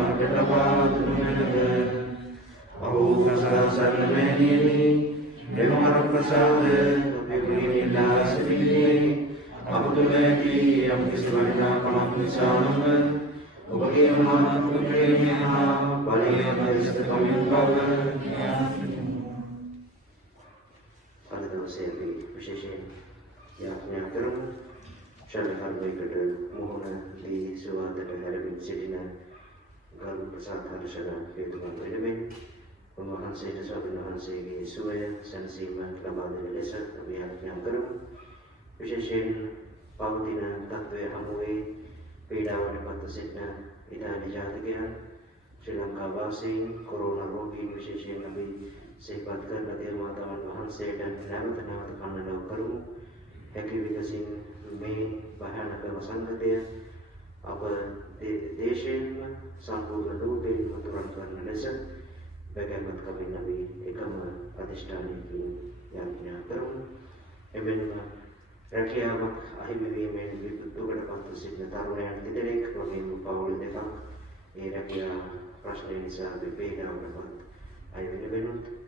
marketaba tumenade ahu kasasan menini memang kasade pekuni la sefili aku lagi yang kisahnya kalau misalnya bagaimana kekeringan paling besar kami bawa pada dosa विशेषण या अपने आकरण शामिल हुए cutter Mohana ली सुवाद टहरबिन सिटिना गल प्रसाद हर्षना के दुकान पर में पमाhan से जसवान से के सुवय संसीमा लबाद लेसर अभी अपने आकरण विशेषण पावतीना तत्व हमुए पीड़ावन पत्त सिटना इधानी जात गया श्रीलंका वासी कोरोना रोगी विशेषण अभी sepat kan nanti matawan mahanse dan nama karena karu aktivitas me bahan apa masalah dia apa deshen sampul lalu maturan karena desa bagaimana kami nabi ekama adishtani yang karu emenma rakyat ahi bibi men bitu pada pantu sini taruh yang tidak kami paul depan rakyat praslen sa bebeda dapat ahi benut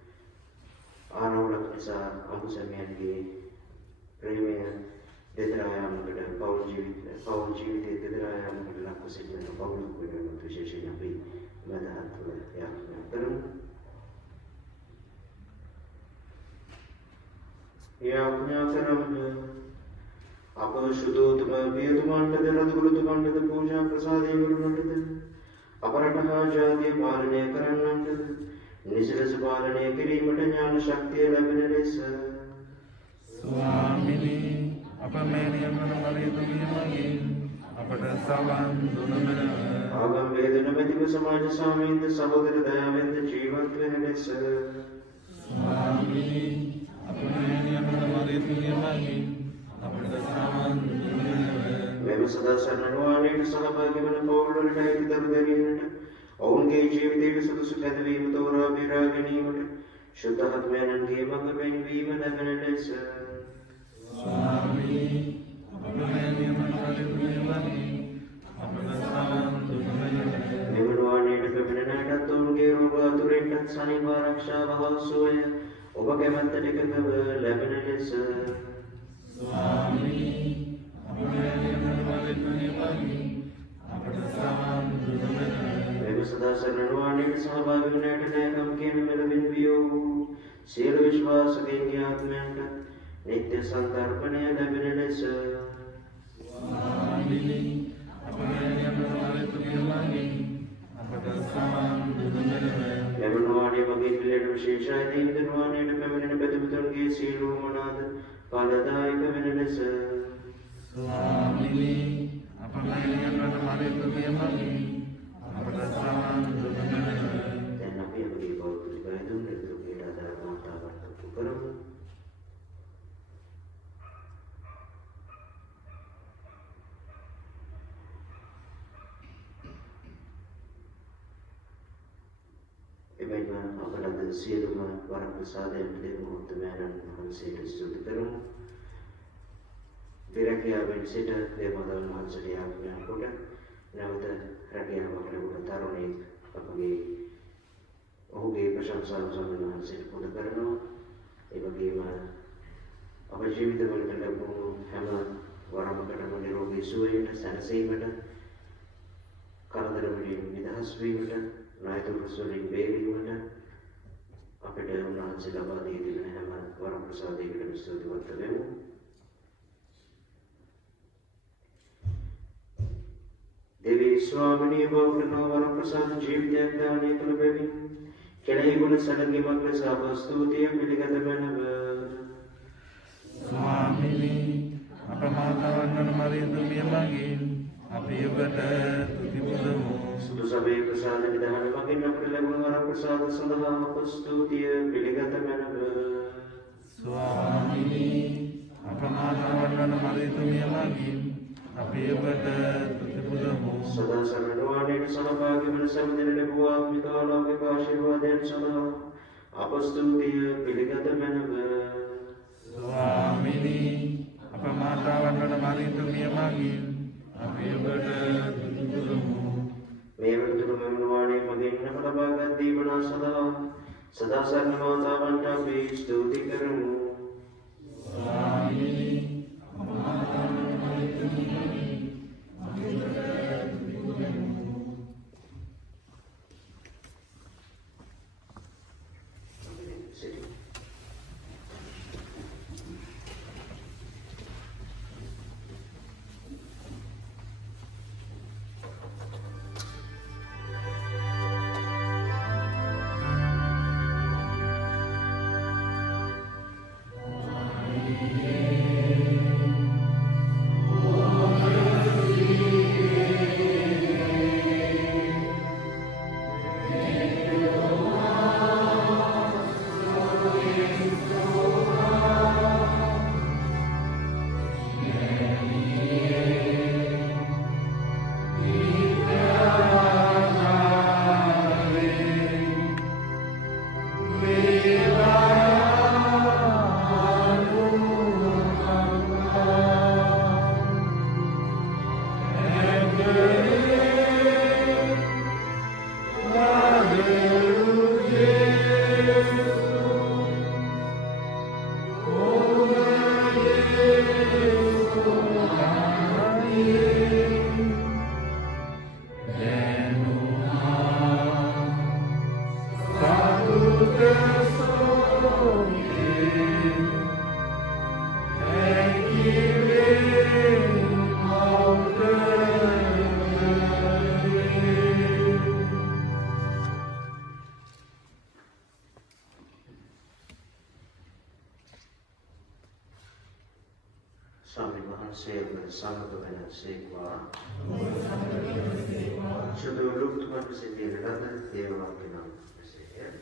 Anak-anak bisa aku samian di premier dedrayam kepada Paul Jiwit dedrayam kepada aku sendiri Paul kepada untuk sesi nabi mana tu ya terus ya punya terus apa sudah teman biar teman pada dulu teman pada puja prasad yang baru nanti apa rata jadi paling keren nanti निश्चित पालने के लिए मटे ज्ञान शक्ति लबने less स्वामिनी अपमेनी अमन मले तुम्हें मांगे अपट सावन दुनमन आगम वेदन में दिव समाज सामिंद सहोदर दयावेंद जीवत्व लेस स्वामिनी अपमेनी अमन मले तुम्हें मांगे अपट सावन दुनमन मैं सदा सर्ववाणी सहभागी बन पौल टाइट दरदरीन उनके जीवित सुख सुखद वीम तोरा विरागनी मट शुद्ध आत्मन के मंग बेन वीम लगन लेस स्वामी अपने मन वाले तुम्हें मांगे अपना सावन दुनमन निवनवाणी डबन नाटा तुनके रोगा तुरेट सनी वारक्षा भाव सोय उबके मत टिकब लगन लेस स्वामी अपने मन वाले तुम्हें मांगे अपना सावन दुनमन सदा सर्ववाणी सहभागी नेटने कम के मिलबिन वियो शील विश्वास के आत्मेंट नित्य संतर्पणे लबिन लेस स्वामिनी अपने मन वाले तुम्हें मांगे अपना सावन दुनमन यमनवाणी मगे बिलेट विशेषाय दीन दिनवाणी पेमने बेतुतन के शीलो मनाद पालदायक बिन लेस स्वामिनी अपने मन वाले तुम्हें मांगे अपना सावन दुनमन dan nabi yang bagi bawa tujuh itu untuk kita dalam martabat kebukaran Ibadah apabila tersiru para pesada yang bertemu teman hansi tersebut terus Birakya ben sida dewa hansi yang kuda Nawata rakyat wakil taruh ni apagi oke प्रशंसा sama से पूरा करना ये bagaimana apa जीवित बन कर लोगों हमें वराम करना मने रोगी सुई टा सनसई बटा कालदर बड़ी विधास भी बटा नाय तो रसोली बेबी बटा apa dah unahan से लबा दी दिन हमें वराम प्रसाद दी कर स्तुति करते हैं देवी स्वामिनी बहुतनो वरम प्रसाद जीवित अज्ञानी कुलबेबी केले गुण सडंगी मग्न साबस्तुतिय पिलिगत मनव स्वामिनी अपमानवन मरे तुम्हें मांगे अभियुगत तुति बुधमो सुदु सभे प्रसाद विधान मगे नपले गुण वरम प्रसाद सदा उपस्तुतिय पिलिगत मनव स्वामिनी अपमानवन मरे तुम्हें मांगे अभियुगत सदा सर्ववाणी सहभागी मन समदिन बुआत मिताला के आशीर्वाद सदा अपस्तुतिय पिलिगत मनव स्वामिनी अपमानवन मरे तुम्हें मांगे अभियुगत तुति बुधमो मेरे तुम මාතාවන්ට අපි ස්තුති කරමු. Swami Mahansaya bersama dengan Sekwa Sebelum Tuhan bersedia datang Dewa Kenal bersedia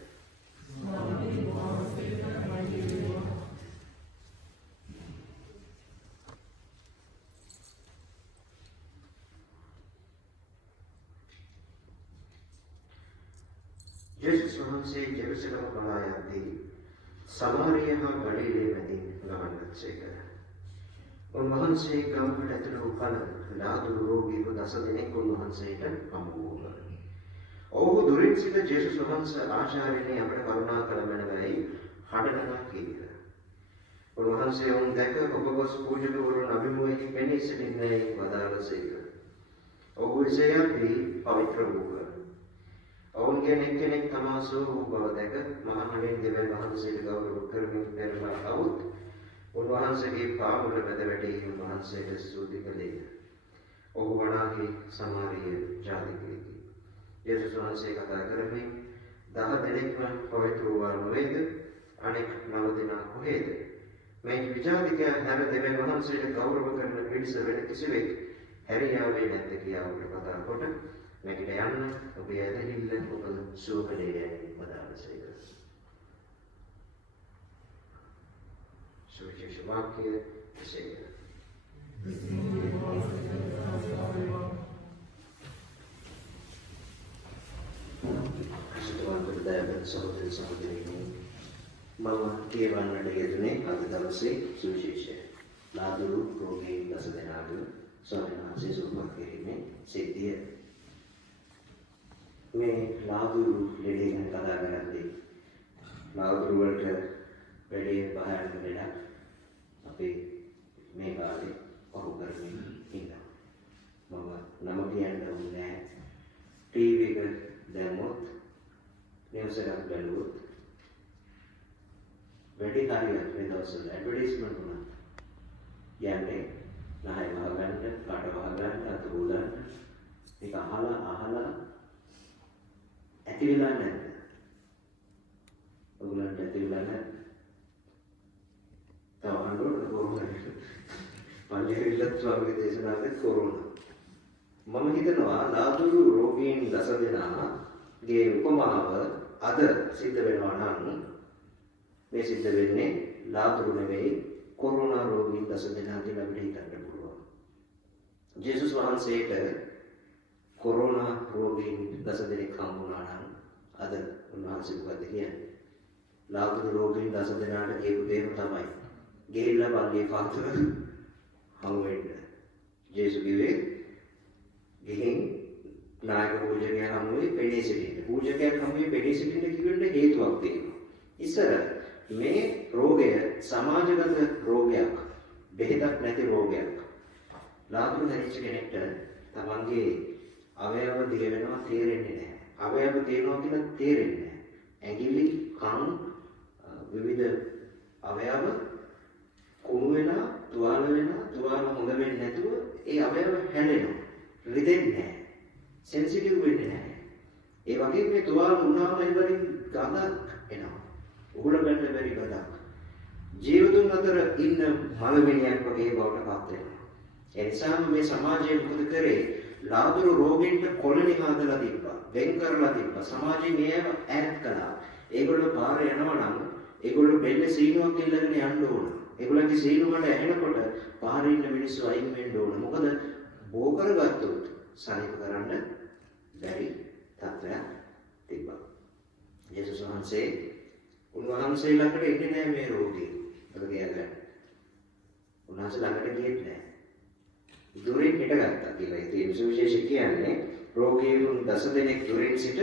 Yesus Mahansaya Jerusalem melayani Samaria Galilea Medin Lawan Sekar උන්වහන්සේ ගමකට ඇතුළු කල ලාදුරු රෝගීව දස දිනක් උන්වහන්සේට හමු වුණා. ඔහු දුරින් සිට ජේසුස් වහන්සේ ආචාර්යනේ අපට කරුණා කළ මැනවයි හඬනවා කීවා. උන්වහන්සේ වුන් දැක ඔබ ගොස් පූජකවරුන් අභිමුඛෙහි පෙනී සිටින්නේ වදාළසේක. ඔහු එසේයන්හි පවිත්‍ර වූවා. ඔවුන්ගෙන් එක්කෙනෙක් තමාසෝ වූ බව දැක මහණෙනි දෙවියන් වහන්සේට ගෞරව කරමින් පෙරළා આવුත් උන්වහන්සේගේ පාමුල මැද වැටී උන්වහන්සේට ස්තුති කළේය. ඔහු වනාහි සමාරිය ජාතිකයෙකි. යේසුස් වහන්සේ කතා කරමින් 10 දෙනෙක්ම පවිත්‍ර වූවා නොවේද? අනෙක් 9 දෙනා කොහේද? මේ විචාරිකයන් හැර දෙවියන් වහන්සේට ගෞරව කරන පිරිස වෙන කිසිවෙක් හැරියාවේ නැද්ද කියා ඔබට කතා කොට මේකට යන්න ඔබේ ඇදහිල්ල ඔබ සුවකලේ යන්නේ වදාළසේක. Suciš vakje besega. Setelah berdayakan sahabat-sahabat ini, bahwa කියවන්නට යෙදුනේ අද දවසේ සුවිශේෂය. ලාදුරු රෝගී දස දෙනාට ස්වාමීන් වහන්සේ සුවපත් කිරීමේ සිද්ධිය. මේ ලාදුරු ලෙඩේ ගැන කතා කරද්දී ලාදුරු වලට වැඩි බාහිර ලෙඩක් අපි මේ කාලේ පහු කරමින් ඉන්නවා. මම නම කියන්න ඕනේ ටීවී එක දැම්මොත් නිවුස් එකක් බලුවොත් වැඩි කාර්යයක් මේ දවස්වල ඇඩ්වර්ටයිස්මන්ට් වුණා. යන්නේ නහය වහගන්න, කාට වහගන්න, අත උලන්න. ඒක අහලා ඇති වෙලා නැද්ද? ඔයගොල්ලන්ට ඇති වෙලා නැද්ද? පල්ලිවිල්ලත් ස්වාමීන් දේශනාවේ කොරෝනා. මම හිතනවා ලාදුරු රෝගීන් දස දෙනාගේ උපමාව අද සිද්ධ වෙනවා නම් මේ සිද්ධ වෙන්නේ ලාදුරු නෙවෙයි කොරෝනා රෝගීන් දස දෙනා කියලා අපිට හිතන්න පුළුවන්. ජේසුස් වහන්සේට කොරෝනා රෝගීන් දස දෙනෙක් හම්බුණා නම් අද උන්වහන්සේ මොකද කියන්නේ? ලාදුරු රෝගීන් දස දෙනාට කියපු දේ තමයි ගිහිල්ලා පල්ලියේ පාතුර හමු වෙන්න. ජේසුස් කිව්වේ ගිහින් නායක පූජකයන් හමුවේ පෙනී සිටින්න. පූජකයන් හමුවේ පෙනී සිටින්න කිව්වෙන්නේ හේතුවක් තියෙනවා. ඉස්සර මේ රෝගය සමාජගත රෝගයක්, බෙහෙතක් නැති රෝගයක්. ලාදුරු හැදිච්ච කෙනෙක්ට තමන්ගේ අවයව දිය වෙනවා තේරෙන්නේ නැහැ. අවයව තියෙනවා කියලා තේරෙන්නේ නැහැ. ඇඟිලි, කන්, විවිධ අවයව කුණු වෙලා, තුවාල වෙලා, තුවාල හොඳ වෙන්නේ නැතුව ඒ අවයව හැලෙනවා. රිදෙන්නේ නැහැ. සෙන්සිටිව් වෙන්නේ නැහැ. ඒ වගේ මේ තුවාල වුණාම ඉවරින් ගඳක් එනවා. උහුල ගන්න බැරි ගඳක්. ජීවතුන් අතර ඉන්න මලමිණියක් වගේ බවට පත් වෙනවා. ඒ නිසාම මේ සමාජය මොකද කරේ? ලාදුරු රෝගීන්ට කොලනි හදලා තිබ්බා. වෙන් කරලා තිබ්බා. සමාජයෙන් ඒව ඈත් කළා. ඒගොල්ලෝ පාරේ යනවා නම් ඒගොල්ලෝ බෙල්ලේ සීනුවක් ඉල්ලගෙන යන්න ඕන. ඒගොල්ලන්ගේ සීනුවට ඇහෙනකොට පාරේ ඉන්න මිනිස්සු අයින් වෙන්න ඕන. මොකද බෝ කරගත්තොත් සනීප කරන්න බැරි තත්ත්වයක් තිබ්බා. යේසුස් වහන්සේ උන්වහන්සේ ළඟට එන්නේ නැහැ මේ රෝගී. ඒක කියන්න. උන්වහන්සේ ළඟට ගියෙත් නැහැ. දුරින් හිටගත්තා කියලා. ඒ විශේෂ කියන්නේ රෝගීන් 10 දෙනෙක් දුරින් සිට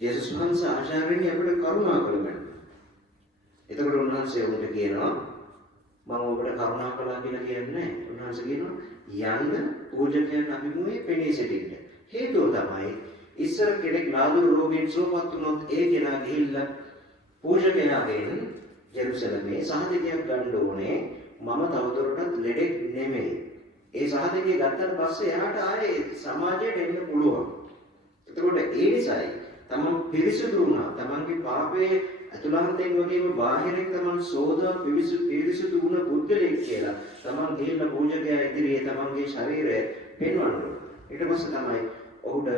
යේසුස් වහන්සේ ආචාර්යනි අපිට කරුණා කළා. එතකොට උන්වහන්සේ උන්ට කියනවා මම ඔබට කරුණා කළා කියලා කියන්නේ නැහැ. උන්වහන්සේ කියනවා යන්න පූජකයන් අභිමුවේ පෙනී සිටින්න. හේතුව තමයි ඉස්සර කෙනෙක් ලාදුරු රෝගීන් සුවපත් වුණොත් ඒ කෙනා ගිහිල්ලා පූජකයාගෙන් ජෙරුසලමේ සහතිකයක් ගන්න ඕනේ. මම තවදුරටත් ලෙඩෙක් නෙමෙයි. ඒ සහතිකය ගත්තට පස්සේ එයාට ආයේ සමාජයට එන්න පුළුවන්. එතකොට ඒ නිසායි තමන් පිරිසිදු වුණා. තමන්ගේ පාපයේ අතුලාන්තයෙන් වගේම බාහිරින් තමන් සෝදා පිරිසිදු වුණ පුද්ගලෙක් කියලා තමන් ගිහිල්ලා පූජකයා ඉදිරියේ තමන්ගේ ශරීරය පෙන්වන්න ඕන. ඊට පස්සේ තමයි ඔහුට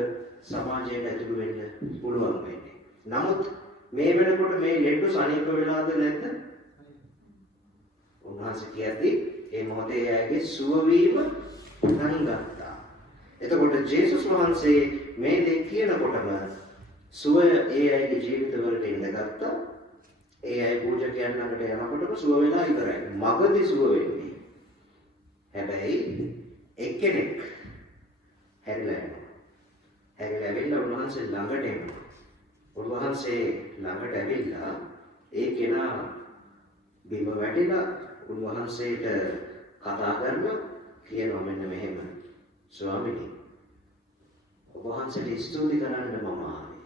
සමාජයට ඇතුළු වෙන්න පුළුවන් වෙන්නේ. නමුත් මේ වෙනකොට මේ ලෙඩ සනීප වෙලාද නැද්ද? උන්වහන්සේ කියද්දී ඒ මොහොතේ එයාගේ සුව වීම පටන් ගත්තා. එතකොට ජේසුස් වහන්සේ මේ දේ කියනකොටම සුවය ඒ අයගේ ජීවිතවලට ඉඳගත්තා. ඒ අය පූජකයන් ළඟට යනකොටම සුව වෙලා ඉවරයි. මගදී සුව වෙන්නේ. හැබැයි එක්කෙනෙක් හැරිලා යනවා. හැරිලා ඇවිල්ලා උන්වහන්සේ ළඟට එනවා. උන්වහන්සේ ළඟට ඇවිල්ලා ඒ කෙනා බිම වැටිලා උන්වහන්සේට කතා කරලා කියනවා මෙන්න මෙහෙම. ස්වාමීනි ඔබ වහන්සේට ස්තුති කරන්න මම ආවේ.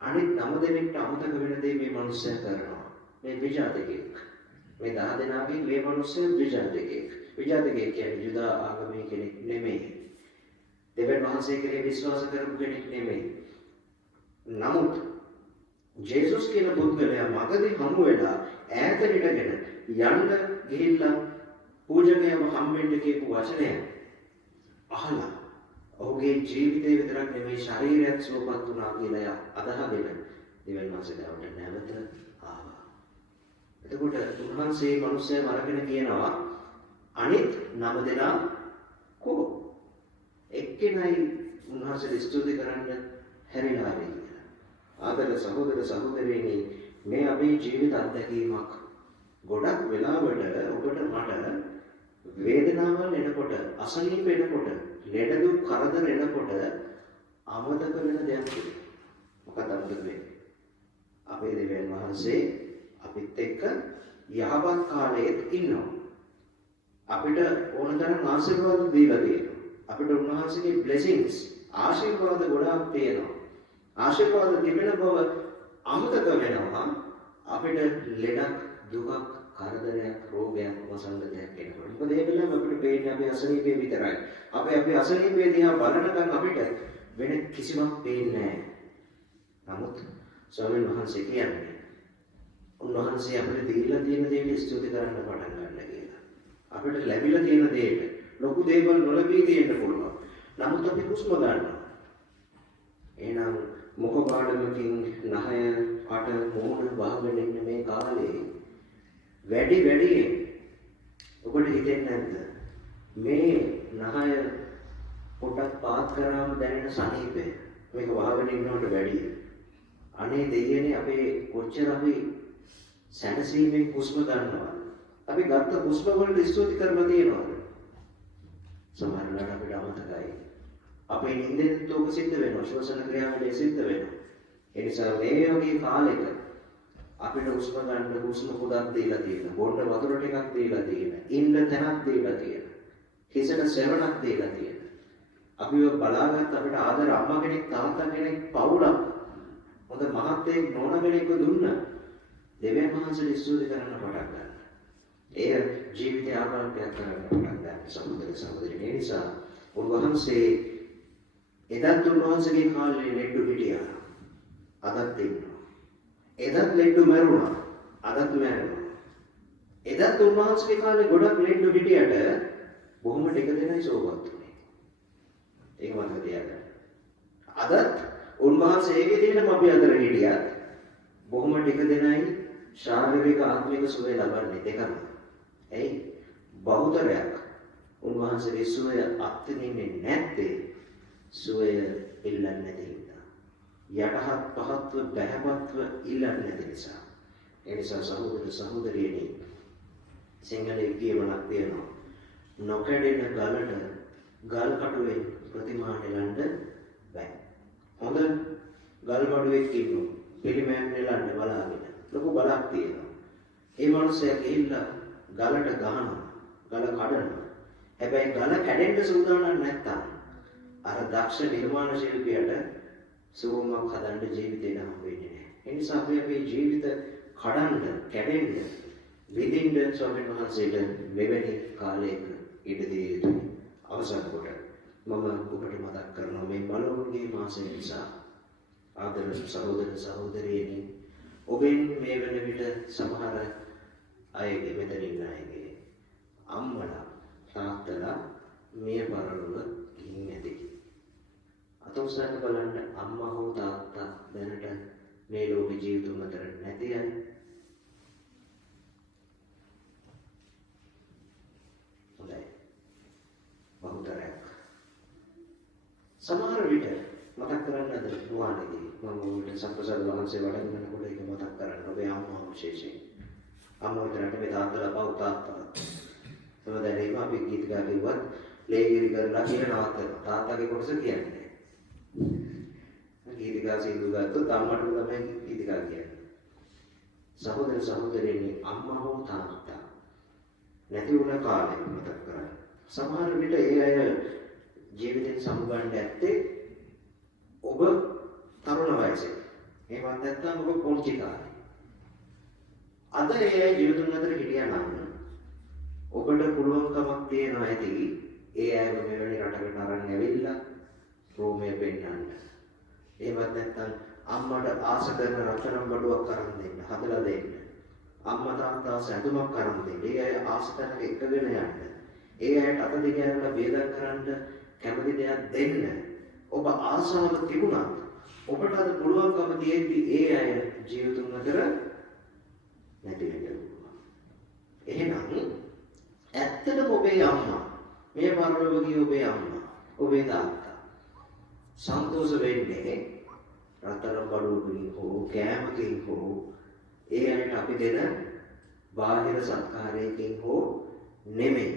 අනිත් 9 දෙනෙක්ට අමතක වෙන දේ මේ මිනිස්සයා කරනවා. මේ විජාතකෙක්. මේ 10 දෙනාගෙන් මේ මිනිස්සයා විජාතකෙක්. විජාතකෙක් කියන්නේ යුදා ආගමේ කෙනෙක් නෙමෙයි. දෙවියන් වහන්සේ කෙරේ විශ්වාස කරපු කෙනෙක් නෙමෙයි. නමුත් ජේසුස් කියන පුද්ගලයා මගදී හමු වෙලා ඈත හිටගෙන යන්න ගිහිල්ලා පූජකයව හම්බෙන්න කියපු වචනය අහලා ඔහුගේ ජීවිතේ විතරක් නෙමෙයි ශරීරයත් සුවපත් වුණා කියලා අදහගෙන දෙවියන් වහන්සේට නැවත ආවා. එතකොට උන්වහන්සේ මිනිස්සයා වරගෙන කියනවා අනිත් 9 දෙනා කො එක්කෙනයි උන්වහන්සේට ස්තුති කරන්න හැරිලා ආවේ. ආදර සහෝදර සහෝදරියනි මේ අපේ ජීවිත අත්දැකීමක්. ගොඩක් වෙලාවට ඔබට මට වේදනාවල් එනකොට, අසනීප එනකොට, ලෙඩ දුක් කරදර එනකොට අමතක වෙන දෙයක් තියෙනවා. මොකක්ද අමතක වෙන්නේ? අපේ දෙවියන් වහන්සේ අපිත් එක්ක යහපත් කාලයක ඉන්නවා. අපිට ඕන තරම් ආශිර්වාද දීලා තියෙනවා. අපිට උන්වහන්සේගේ blessings ආශිර්වාද ගොඩාක් තියෙනවා. ආශිර්වාද තිබෙන බව අමතක වෙනවා අපිට ලෙඩක්, දුකක්, කරදරයක්, රෝගයක්, වසංගතයක් එනකොට. මොකද ඒ වෙලාවෙම අපිට පේන්නේ අපේ අසනීපේ විතරයි. අපේ අසනීපේ දිහා බලනකම් අපිට වෙන කිසිවක් පේන්නේ නැහැ. නමුත් ස්වාමීන් වහන්සේ කියන්නේ උන්වහන්සේ අපිට දීලා තියෙන දේට ස්තුති කරන්න පටන් ගන්න කියලා. අපිට ලැබිලා තියෙන දේට ලොකු දේවල් නොලැබී තියෙන්න පුළුවන්. නමුත් අපි හුස්ම ගන්නවා. එහෙනම් මුඛ පාඩමකින් නහය, කට, මොහොන වහගෙන ඉන්න මේ කාලේ වැඩියෙන් ඔබට හිතෙන්නේ නැද්ද මේ නහය පොඩක් පාත් කරාම දැනෙන සනීපය මේක වහගෙන ඉන්නවට වැඩිය. අනේ දෙයනේ අපේ කොච්චර අපි සැනසීමෙන් හුස්ම ගන්නවා. අපි ගත්ත හුස්ම වලට ස්තුති කරලා තියෙනවද? සමහර වෙලාවට අපිට අමතකයි. අපේ නිින්දෙත් උක සිද්ධ වෙනවා. ශ්වසන ක්‍රියාවලිය සිද්ධ වෙනවා. ඒ නිසා මේ වගේ කාලෙක අපිට හුස්ම ගන්න හුස්ම පොඩක් දීලා තියෙන, බොන්න වතුර ටිකක් දීලා තියෙන, ඉන්න තැනක් දීලා තියෙන, හිසට සෙවණක් දීලා තියෙන. අපිව බලාගත් අපිට ආදර අම්මා කෙනෙක්, තාත්තා කෙනෙක්, පවුලක්, හොඳ මහත්තයෙක්, නෝනා කෙනෙක්ව දුන්නා. දෙවියන් වහන්සේ ස්තුති කරන්න පටන් ගන්න. එය ජීවිතය ආරම්භයක් කරන්න පටන් ගන්න. සහෝදර සහෝදරියනි, ඒ නිසා උන්වහන්සේ එදත් උන්වහන්සේගේ කාලේ ලෙඩ හිටියා. අදත් ඉන්නවා. එදත් ලෙඩ මරුණා. අදත් මැරෙනවා. එදත් උන්වහන්සේගේ කාලේ ගොඩක් ලෙඩ හිටියට බොහොම ටික දෙනයි සෝවත් උනේ. ඒක මතක තියාගන්න. අදත් උන්වහන්සේ ඒ විදිහටම අපි අතර හිටියත් බොහොම ටික දෙනයි ශාරීරික ආත්මික සුවය ලබන්නේ දෙකම. එයි බහුතරයක් උන්වහන්සේගේ සුවය අත්විඳින්නේ නැත්තේ සුවය ඉල්ලන්නේ නැති නිසා. යටහත් පහත්ව බැහැපත්ව ඉල්ලන්නේ නැති නිසා. ඒ නිසා සහෝදර සහෝදරියනි, සිංහලයේ කියමනක් තියෙනවා. නොකඩෙන ගලට ගල් කටුවෙන් ප්‍රතිමා නෙලන්න බෑ. හොඳ ගල් කටුවෙක් ඉන්නවා. පිළිමයක් නෙලන්න බලාගෙන. ලොකු බලක් තියෙනවා. ඒ මනුස්සයා ගිහිල්ලා ගලට ගහනවා. ගල කඩනවා. හැබැයි ගල කැඩෙන්න සූදානම් නැත්තම් අර දක්ෂ නිර්මාණ ශිල්පියට සුවමක් හදන්න ජීවිතේ නම් වෙන්නේ නැහැ. ඒ නිසා අපි අපේ ජීවිත කඩන්න, කැඩෙන්න, විඳින්න ස්වාමීන් වහන්සේට මෙවැනි කාලයක ඉඩ දිය යුතුයි. අවසන් කොට මම ඔබට මතක් කරනවා මේ බලවුන්ගේ මාසය නිසා ආදර සහෝදර සහෝදරියනි, ඔබෙන් මේ වෙන විට සමහර අයගේ මෙතන ඉන්න අයගේ අම්මලා තාත්තලා මිය පරලොව ගිහින් ඇති. අතොස්සන්න බලන්න අම්මා හෝ තාත්තා දැනට මේ ලෝක ජීවිතුන් අතර නැති අය. හොඳයි. බහුතරයක්. සමහර විට මතක් කරන්න අද නුවණදී මම ඔබට සම්ප්‍රසාද වහන්සේ වඩින්න කොට ඒක මතක් කරන්න. ඔබේ අම්මා විශේෂයෙන්. අම්මා විතරට මේ තාත්තලා පව් තාත්තා. දැනීම අපි ගීත ගා කිව්වත් ලේගිරි කරලා කියලා නවත්තනවා. තාත්තගේ කොටස කියන්නේ. ගීත ගා සින්දු ගත්තොත් අම්මට තමයි ගීත ගා කියන්නේ. සහෝදර සහෝදරියනි, අම්මා හෝ තාත්තා නැති වුණ කාලේ මතක් කරගන්න. සමහර විට ඒ අය ජීවිතෙන් සමුගන්න ඇත්තේ ඔබ තරුණ වයසේ. එහෙමත් නැත්නම් ඔබ පොඩි කාලේ. අද ඒ අය ජීවිතුන් අතර හිටියා නම් ඔබට පුළුවන්කමක් තියෙනවා ඇති ඒ අයව මෙවැනි රටකට අරන් ඇවිල්ලා රෝමයේ පෙන්නන්න. එහෙමත් නැත්නම් අම්මට ආස කරන රත්තරන් බඩුවක් අරන් දෙන්න, හදලා දෙන්න. අම්මා තාත්තා සැදුමක් අරන් දෙන්න. ඒ අය ආසතනක එකගෙන යන්න. ඒ අයට අත දෙක ඇරලා බේදම් කරන්න කැමති දෙයක් දෙන්න. ඔබ ආසාව තිබුණත් ඔබට අද පුළුවන්කම තියෙද්දි ඒ අය ජීවිතුන් අතර නැති වෙන්න. එහෙනම් ඇත්තටම ඔබේ අම්මා, මේ පරලොවගේ ඔබේ අම්මා, ඔබේ තාත්තා සන්තෝෂ වෙන්නේ රත්තරන් බඩුවකින් හෝ කෑමකින් හෝ ඒ අයට අපි දෙන බාහිර සත්කාරයකින් හෝ නෙමෙයි.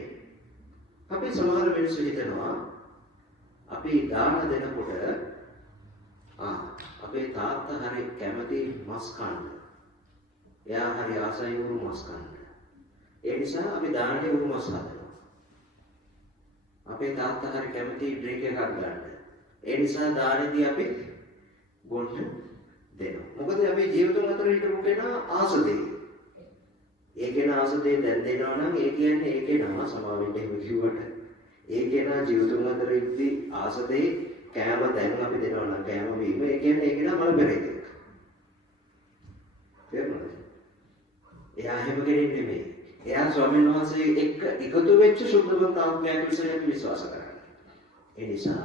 අපි සමහර මිනිස්සු හිතනවා අපි දාන දෙනකොට අපේ තාත්තා හරි කැමති මස් කන්න. එයා හරි ආසයි උරු මස් කන්න. ඒ නිසා අපි දානේ උරු මස් හදනවා. අපේ තාත්තා හරි කැමති ඩ්‍රින්ක් එකක් ගන්න. ඒ නිසා දානේදී අපි බොන්න දෙනවා. මොකද අපේ ජීවිතුන් අතර හිටපු කෙනා ආස දෙයි. ඒ කෙනා ආස දෙයි දැන් දෙනවා නම් ඒ කියන්නේ ඒ කෙනා සමාවෙන්න එහෙම කිව්වට ඒ කෙනා ජීවිතුන් අතර ඉද්දි ආස දෙයි කෑම දැන් අපි දෙනවා නම් කෑම බීම ඒ කියන්නේ ඒ කෙනා මල බෙරේක. තේරුණාද? එයා හැම කෙනෙක් නෙමෙයි. එයා ස්වාමීන් වහන්සේ එක්ක එකතු වෙච්ච සුද්ධවන්ත ආත්මයක් විශ්වාස විශ්වාස කරනවා. ඒ නිසා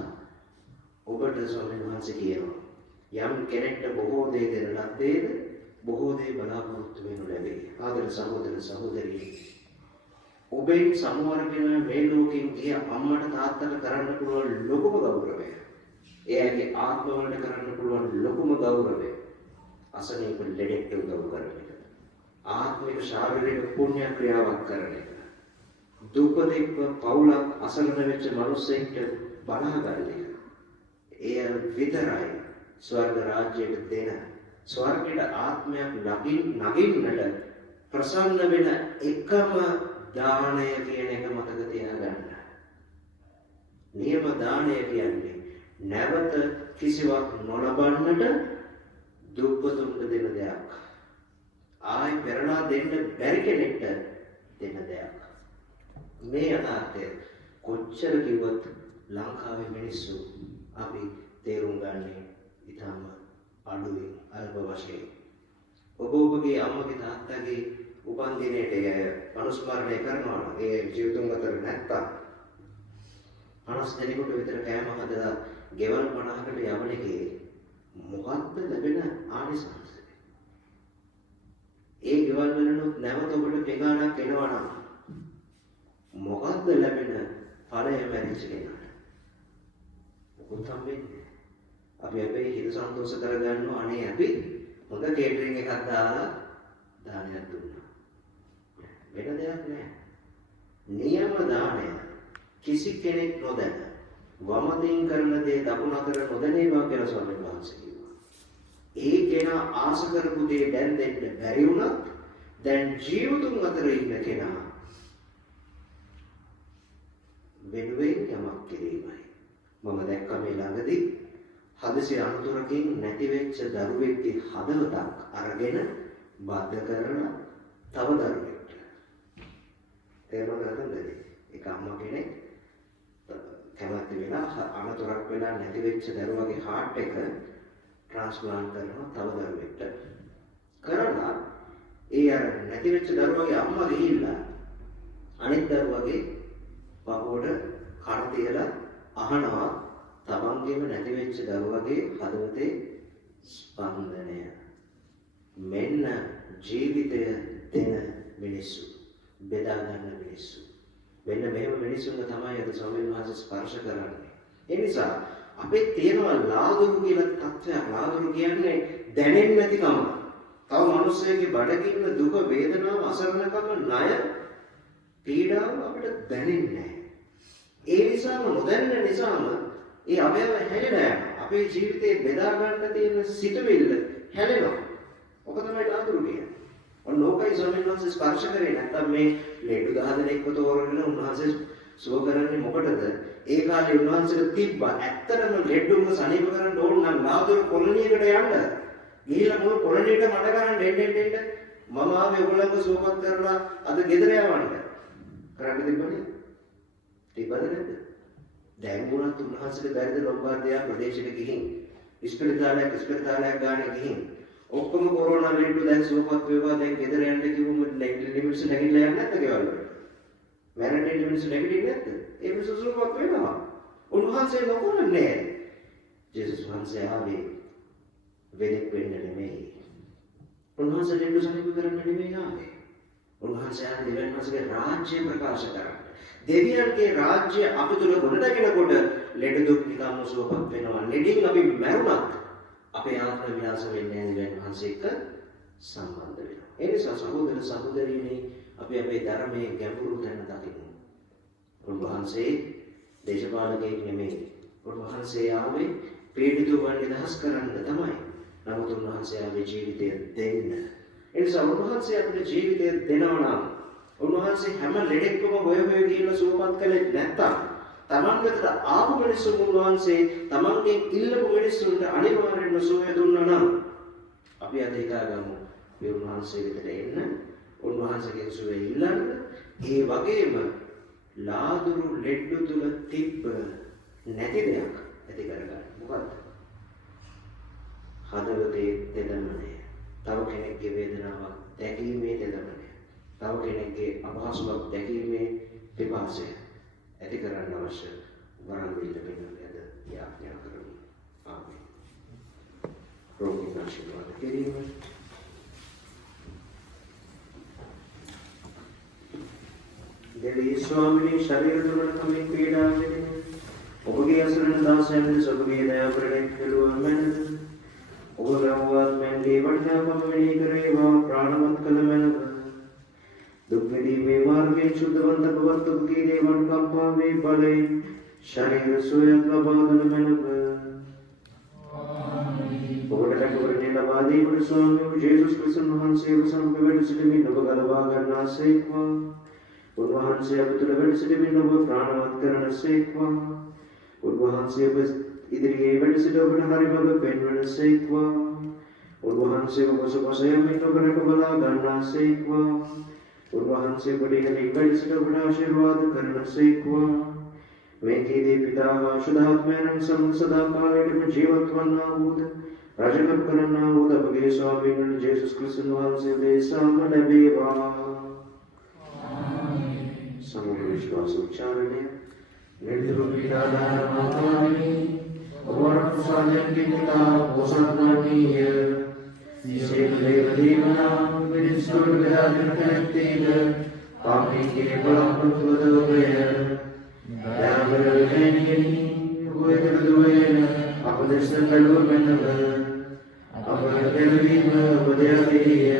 ඔබට ස්වාමීන් වහන්සේ කියනවා යම් කෙනෙක්ට බොහෝ දේ දෙන ලද්දේද බොහෝ දේ බලාපොරොත්තු වෙනු ලැබේ. ආදර සහෝදර සහෝදරියනි, ඔබෙන් සමවරගෙන මේ ලෝකෙන් ගිය අම්මට තාත්තට කරන්න පුළුවන් ලොකුම ගෞරවය, එයාගේ ආත්මවලට කරන්න පුළුවන් ලොකුම ගෞරවය අසනීප ලෙඩෙක්ට උදව් කරන එක. ආත්මික ශාරීරික පුණ්‍ය ක්‍රියාවක් කරන එක. දුප්පතෙක් පවුලක් අසරණ වෙච්ච මිනිස්සෙක්ට බලා ගන්න එක. එය විතරයි ස්වර්ග රාජ්‍යයට දෙන ස්වර්ගයට ආත්මයක් නගින්නට ප්‍රසන්න වෙන එකම දානය කියන එක මතක තියාගන්න. නියම දානය කියන්නේ නැවත කිසිවක් නොලබන්නට දුප්පතුන්ට දෙන දෙයක්. ආයි පෙරලා දෙන්න බැරි කෙනෙක්ට දෙන දෙයක්. මේ යථාර්ථය කොච්චර කිව්වත් ලංකාවේ මිනිස්සු අපි තේරුම් ගන්නේ ඉතාම අඩුවෙන් අල්ප වශයෙන්. ඔබගේ අම්මගේ තාත්තගේ උපන්දිනයට අනුස්මරණය කරනවා නම් ඒ ජීවිතුන් අතර නැත්තම් 50 දෙනෙකුට විතර කෑම හදලා ගෙවල් 50කට යවන එකේ මොකක්ද ලැබෙන ආනිසංසය? ඒ ගෙවල් වලනොත් නැවත ඔබට පෙගානක් එනවා නම් මොකක්ද ලැබෙන ඵලය මැරිච්ච කෙනාට? මොකද හම්බෙන්නේ? අපි අපේ හිත සන්තෝෂ කරගන්නවා අනේ අපි හොඳ කේටරින් එකක් දාලා දානයක් දුන්නා. වෙන දෙයක් නෑ. නියම දානය කිසි කෙනෙක් නොදැන වමතින් කරන දේ දකුණ අතර නොදැනේවා කියලා ස්වාමීන් වහන්සේ කිව්වා. ඒ කෙනා ආස කරපු දේ දැන් දෙන්න බැරි වුණත් දැන් ජීවතුන් අතර ඉන්න කෙනා වෙනුවෙන් යමක් කිරීමයි. මම දැක්ක මේ ළඟදී හදිසි අනුතරකින් නැති වෙච්ච දරුවෙක්ගේ හදවතක් අරගෙන බද්ධ කරලා තව දරුවෙක්ට. තේරුණාද නේද? ඒක අම්මා කෙනෙක් කැමති වෙලා අනුතරක් වෙලා නැති වෙච්ච දරුවගේ හાર્ට් එක ට්‍රාන්ස්ප්ලාන්ට් කරනවා තව දරුවෙක්ට. කරලා ඒ අර නැති වෙච්ච දරුවගේ අම්මා ගිහිල්ලා අනිත් දරුවගේ පපුවට කන තියලා අහනවා තමන්ගේම නැති වෙච්ච දරුවගේ හදවතේ ස්පන්දනය. මෙන්න ජීවිතය දෙන මිනිස්සු, බෙදා ගන්න මිනිස්සු. මෙන්න මෙහෙම මිනිස්සුන්ව තමයි අද ස්වාමීන් වහන්සේ ස්පර්ශ කරන්නේ. ඒ නිසා අපේ තියෙනවා ලාදුරු කියලා තත්ත්වයක්. ලාදුරු කියන්නේ දැනෙන්නේ නැතිකම. තව මිනිස්සෙගේ බඩගින්න දුක, වේදනාව, අසරණකම, ණය, පීඩාව අපිට දැනෙන්නේ නැහැ. ඒ නිසාම නොදැනෙන නිසාම ඒ අවයව හැලෙනවා. අපේ ජීවිතේ බෙදා ගන්න තියෙන සිතුවිල්ල හැලෙනවා. ඔක තමයි ලාදුරු කියන්නේ. ඔන්න ඕකයි ස්වාමීන් වහන්සේ ස්පර්ශ කරේ. නැත්තම් මේ ලෙඩ 10 දෙනෙක්ව තෝරගෙන උන්වහන්සේ සුව කරන්නේ මොකටද? ඒ කාලේ උන්වහන්සේට තිබ්බා ඇත්තටම ලෙඩුම සනීප කරන්න ඕන නම් ලාදුරු කොලනියකට යන්න. ගිහිල්ලා මුළු කොලනියට මඩ ගන්න දෙන්න. මම ආවේ ඔයගොල්ලන්ව සුවපත් කරලා අද ගෙදර යවන්න. කරන්න තිබ්බනේ. තිබ්බද නැද්ද? දැන් වුණත් උන්වහන්සේට බැරිද ලොම්බාර්දියා ප්‍රදේශෙට ගිහින් ඉස්පිරිතාලයක් ගානේ ගිහින් ඔක්කොම කොරෝනා ලෙඩ දැන් සුවපත් වේවා දැන් ගෙදර යන්න කිව්වම ලිමිට්ස් නැගිටලා යන්නේ නැද්ද ගෙවල් වලට? මැරෙන්නේ ලිමිට්ස් නැගිටින්නේ නැද්ද? ඒ මිනිස්සු සුවපත් වෙනවා. උන්වහන්සේ නොකරන්නේ. ජේසුස් වහන්සේ ආවේ වෙලෙක් වෙන්න නෙමෙයි. උන්වහන්සේ ලෙඩ සනීප කරන්න නෙමෙයි ආවේ. උන්වහන්සේ ආවේ දෙවියන් වහන්සේගේ රාජ්‍ය ප්‍රකාශ කරන්න. දෙවියන්ගේ රාජ්‍ය අප තුළ ගොඩනගෙනකොට ලෙඩ දුක් නිකම්ම සුවපත් වෙනවා. ලෙඩින් අපි මැරුණත් අපේ ආත්ම විනාශ වෙන්නේ නැහැ. දෙවියන් වහන්සේ එක්ක සම්බන්ධ වෙනවා. ඒ නිසා සහෝදර සහෝදරියනි අපි අපේ ධර්මයේ ගැඹුරු තැන දකිමු. උන්වහන්සේ දේශපාලකයෙක් නෙමෙයි. උන්වහන්සේ ආවේ පීඩිතුන් නිදහස් කරන්න තමයි. නමුත් උන්වහන්සේ ආවේ ජීවිතය දෙන්න. ඒ නිසා උන්වහන්සේ අපිට ජීවිතය දෙනවා නම් උන්වහන්සේ හැම ලෙඩෙක්ම හොය ගිහින් සුවපත් කළේ නැත්තම් තමන් වෙතට ආපු මිනිස්සුන් උන්වහන්සේ තමන්ගෙන් ඉල්ලපු මිනිස්සුන්ට අනිවාර්යෙන්ම සුවය දුන්නා නම් අපි අද හිතාගමු මේ උන්වහන්සේ වෙතට එන්න උන්වහන්සේගෙන් සුවය ඉල්ලන්න. ඒ වගේම ලාදුරු ලෙඩ තුල තිබ්බ නැති දෙයක් ඇති කරගන්න. මොකද්ද? හදවතේ තෙදමනය. තව කෙනෙක්ගේ වේදනාවක් දැකීමේ තෙදමනය. තව කෙනෙක්ගේ අපහසුතාවක් දැකීමේ පිපාසය ඇති කරන්න අවශ්‍ය වරන් දෙන්න වෙනවද යාඥා කරමු. ආමේන්. රෝගී ආශිර්වාද කිරීම. දෙවි ස්වාමීනි ශරීර දුරට තමයි පීඩා වෙන්නේ. ඔබගේ අසරණ දාසයන් ඔබගේ දයාවරණය කෙරුවා මැනද. ඔබ ගෞරවවත් මෙන් දේවණ්ඩාවම මෙහි කරේවා ප්‍රාණවත් කළ මැනද. දුක් විඳීමේ මාර්ගයෙන් සුද්ධවන්ත බවත් ඔබගේ දේවන් කම්පාවේ බලයෙන් ශරීර සුවයක් ලබා දෙන මැනද. ආමේන්. දේවට ස්වාමී ජේසුස් ක්‍රිස්තුන් වහන්සේව සමග වැඩ සිටමින් ඔබ ගලවා ගන්නාසේක්වා. උන්වහන්සේ අප තුළ වැඩ සිටමින් ඔබ ප්‍රාණවත් කරනසේක්වා. උන්වහන්සේ ඔබ ඉදිරියේ වැඩ සිට ඔබට හරි මඟ පෙන්වනසේක්වා. උන්වහන්සේ ඔබ සුපස යමින් ඔබ රැකබලා ගන්නාසේක්වා. උන්වහන්සේ ඔබට ඉහළින් වැඩ සිට ඔබට ආශිර්වාද කරනසේක්වා. මේකේදී පිතා හා ශුද්ධාත්මයන් සමග සදා කාලයටම ජීවත් වන්නා වූද රජකම් කරන්නා වූ අපගේ ස්වාමීන් වහන්සේ ජේසුස් ක්‍රිස්තුන් වහන්සේ දේශාම ලැබේවා. සමුහ විශ්වාස උච්චාරණය නිර්දුරු පීඩාදාන මාතානි ඔබවර ප්‍රසාදයෙන් පිතා බොසත්වන්නීය සියලු දේව දේවනා මිනිස්සුන්ට බෙදාගෙන නැත්තේද පාපීගේ බලාපොරොත්තුවද ඔබය දයාවරණෙනි ඔබේ දුවේන අපදේශන කළුව මෙන්නව අපේ දෙවියන් ඔබදයාදී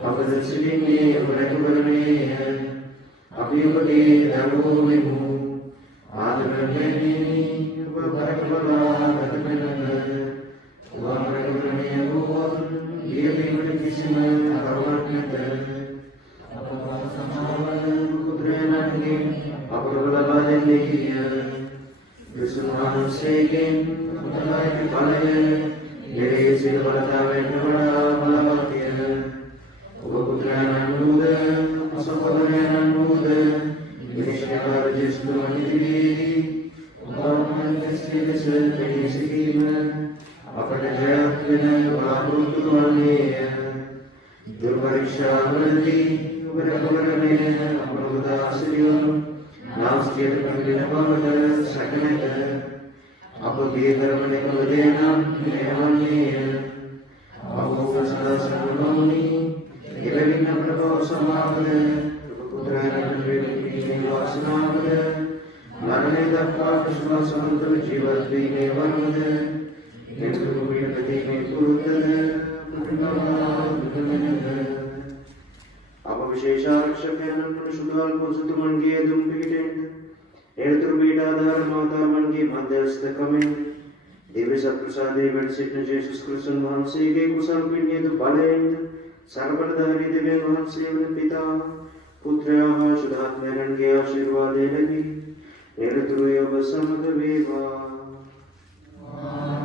අපේ සිටින්නේ ඔබරකවරණේ අපි ඔබගේ දරුවෝ වෙමු ආදරණෙනි ඔබ බරකවලා ගතවෙනව ඔබරකවරණේ වූ ඊයේකට කිසිම කරවක් නැත අප සමාවන කුද්‍රේනන්ගේ අපව ලබා දෙන්නේ ක්‍රිස්තුන් වහන්සේගෙන් උතුම්යි බලය නිරේ සිල් බලතාවෙන් වඩා බලවත්ය. ඔබ පුත්‍රයන් වූද සහෝදරයන් වූද විශේෂකාර ජේසුස් වහන්සේදී ඔබ සිටීම අපට ජයක් වෙන බලාපොරොත්තු වන්නේය. දුර්පරීක්ෂාවලදී ඔබ රැකවරණය අපට උදාසිරියොත් नास्तियत कमिन बवद सकनत අපගේ ධර්මණය කළ දේ නම් මෙවන්නේය. අපෝ සදා සම්පූර්ණෝනි එබැවින් අපට බව සමාවද පුත්‍රයන් වෙනුවෙන් වාසනාවද මරණය දක්වා විශ්වාස සම්පූර්ණ ජීවත් වීමේ වරමද නිරුතු පිටකදී පුරුද්දද අප විශේෂ ආරක්ෂකයන් වන සුදාල් පොසතුමන්ගේ දුම් පිටෙන්ද එළතුරු බීඩාධාර මාතාමන්ගේ මධ්‍යස්ථකමෙන් දිව්‍ය සත්ප්‍රසාදයේ වැඩ සිටින ජේසුස් ක්‍රිස්තුන් වහන්සේගේ කුසල් පිණියද බලයෙන්ද සර්වබලධාරී දෙවියන් වහන්සේ වන පිතා පුත්‍රයා හා ශුද්ධාත්මයන්ගේ ආශිර්වාදය ලැබී නිරතුරු ඔබ සමග වේවා. Amen.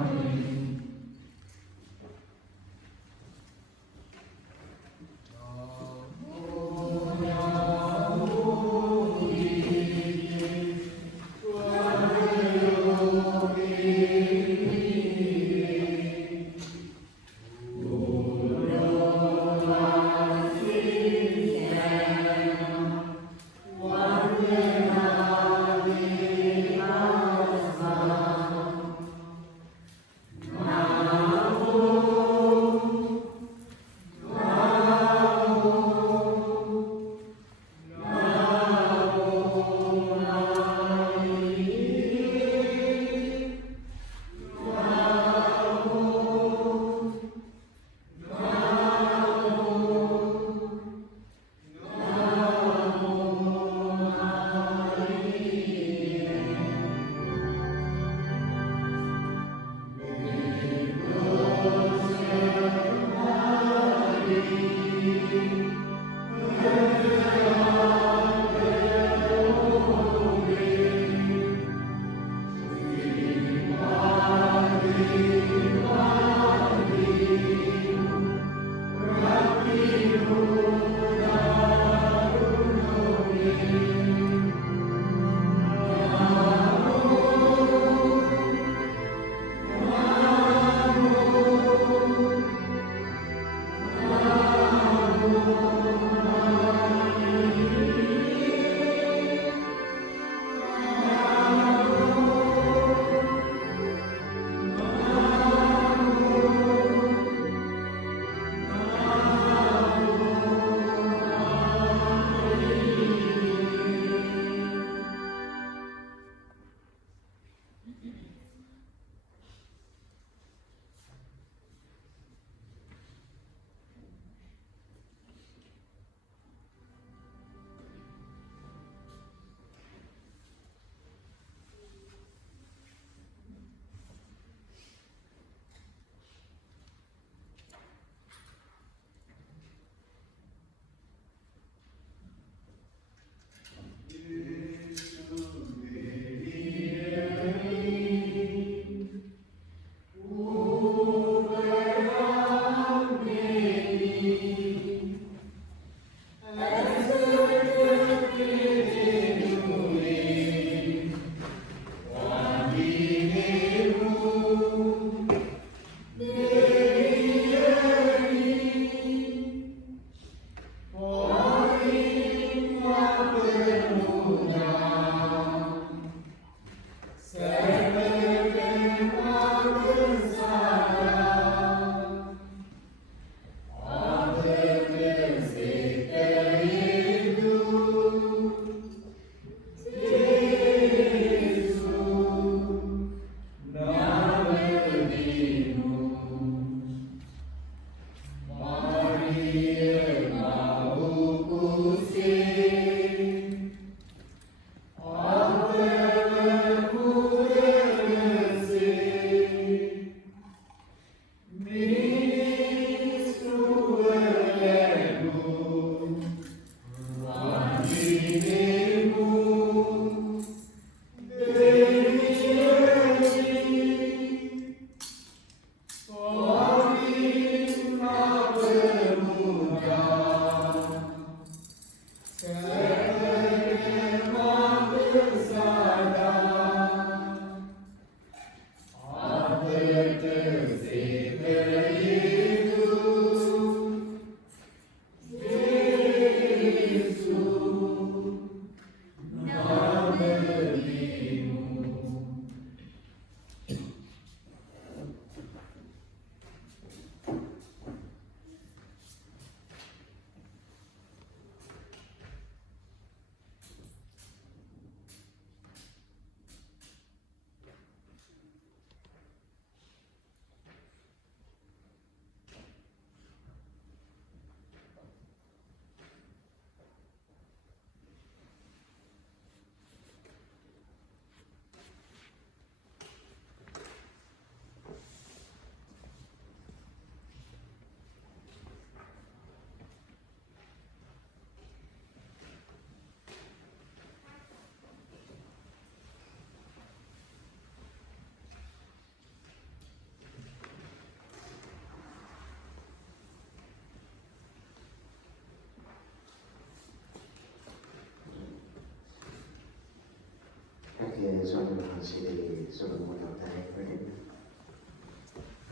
වහන්සේ සොලොමෝන් අධ්‍යයනය කරන්නේ.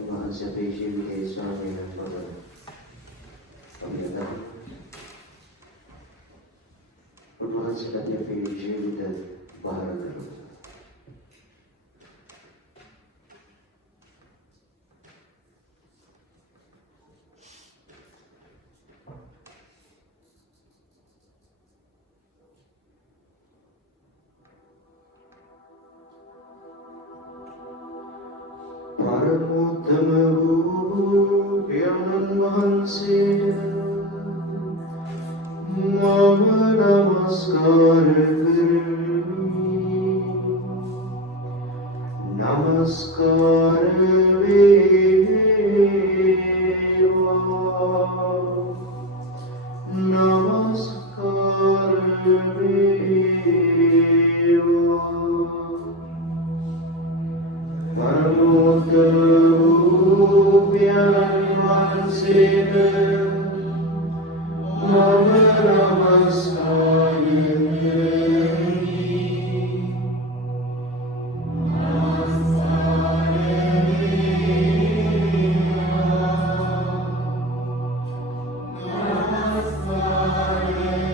වහන්සේ අපේ ජීවිතයේ ස්වාමීන් වහන්සේ අපිට වහන්සේලාගේ අපේ ජීවිත බාර කරමු. පරමෝත්තම වූ පියාණන් වහන්සේට මම නමස්කාර කරමි. නමස්කාර වේවා. නමස්කාර වේවා. පරමෝත්තම වූ පියාණන් වහන්සේට මම නමස්කාර කරමි. නමස්කාර වේවා. නමස්කාර වේවා.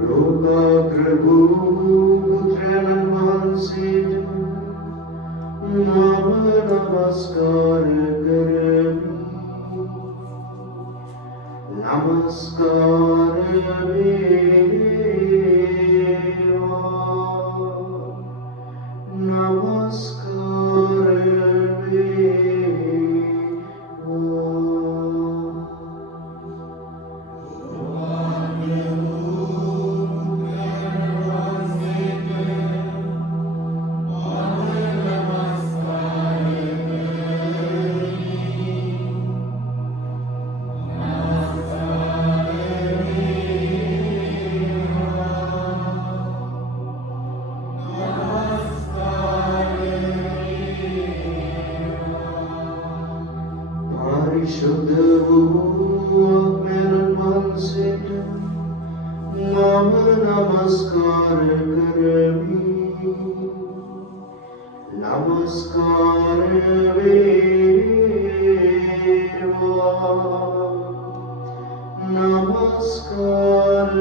ලෝකාග්‍ර පුත්‍රයන් වහන්සේට මම නමස්කාර කරමි. නමස්කාර වේවා. නමස්කාර परिशुद्ध वූ ආත්මයන් වහන්සේට මම නමස්කාර කරමි. නමස්කාර වේවා. නමස්කාර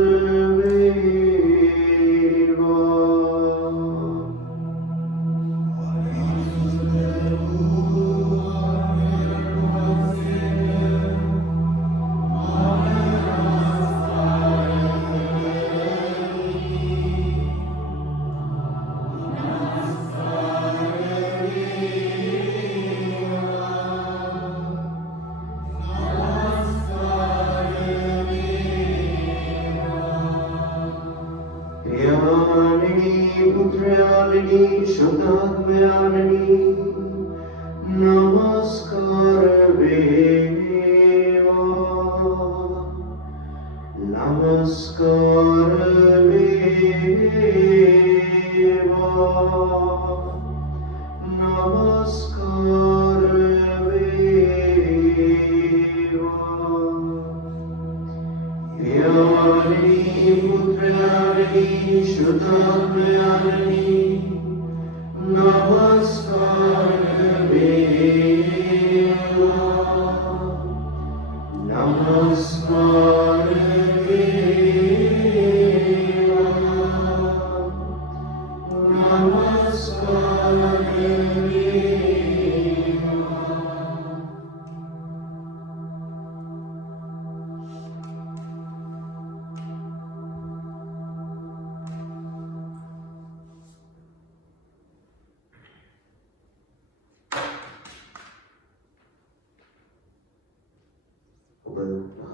पुत्रयालिनी शुद्धात्मयालिनी नमस्कार वेवा. नमस्कार वेवा. नमस्कार वेवा. यालिनी पुत्रयालिनी शुद्धात्मयालिनी नमस्कार वेवा. नमस्कार वेवा. नमस्कार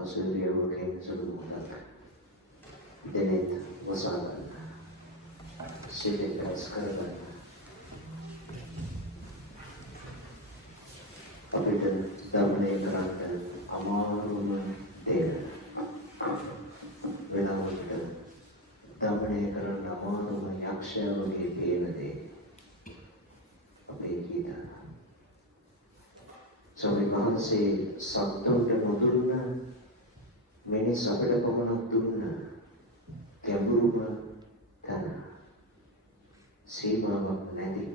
Hasilnya sebelum datang Denet wasakan Silikkan sekarang Apabila damai kerana Amaruman Dera Venawata damai kerana Amaruman Yaksha bagi Penade Apabila kita Sampai bahasa Sabtu dan Madurna මිනිස් අපිට කොමනක් දුන්න ගැඹුරුම තන සීමාවක් නැති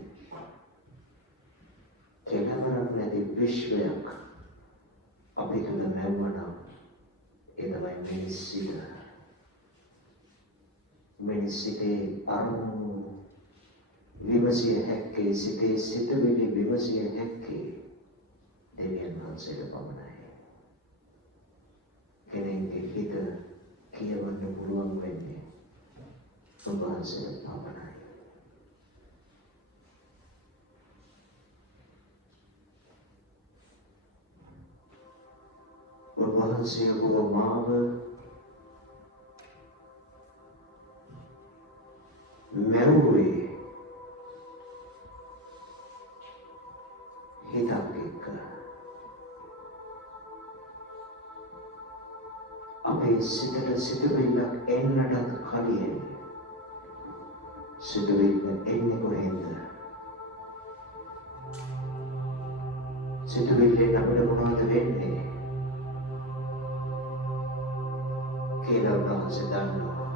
කෙලවරක් නැති විශ්වයක් අපි තුළ නැවුණා. ඒ තමයි මිනිස් සිත. මිනිස් සිතේ අරමුණු විමසිය හැක්කේ, සිතේ සිතුවිලි විමසිය හැක්කේ දෙවියන් වහන්සේට පමණයි. කෙනෙක්ගේ හිත කියවන්න පුළුවන් වෙන්නේ උන්වහන්සේට පමණයි. උන්වහන්සේ ඔබ මාව මැවුවේ හිතක් එක්ක. අපේ සිතට සිතුවිල්ලක් එන්නටත් කලින් සිතුවිල්ල එන්නේ කොහෙන්ද? සිතුවිල්ලෙන් අපිට මොනවද වෙන්නේ කියලා උන්වහන්සේ දන්නවා.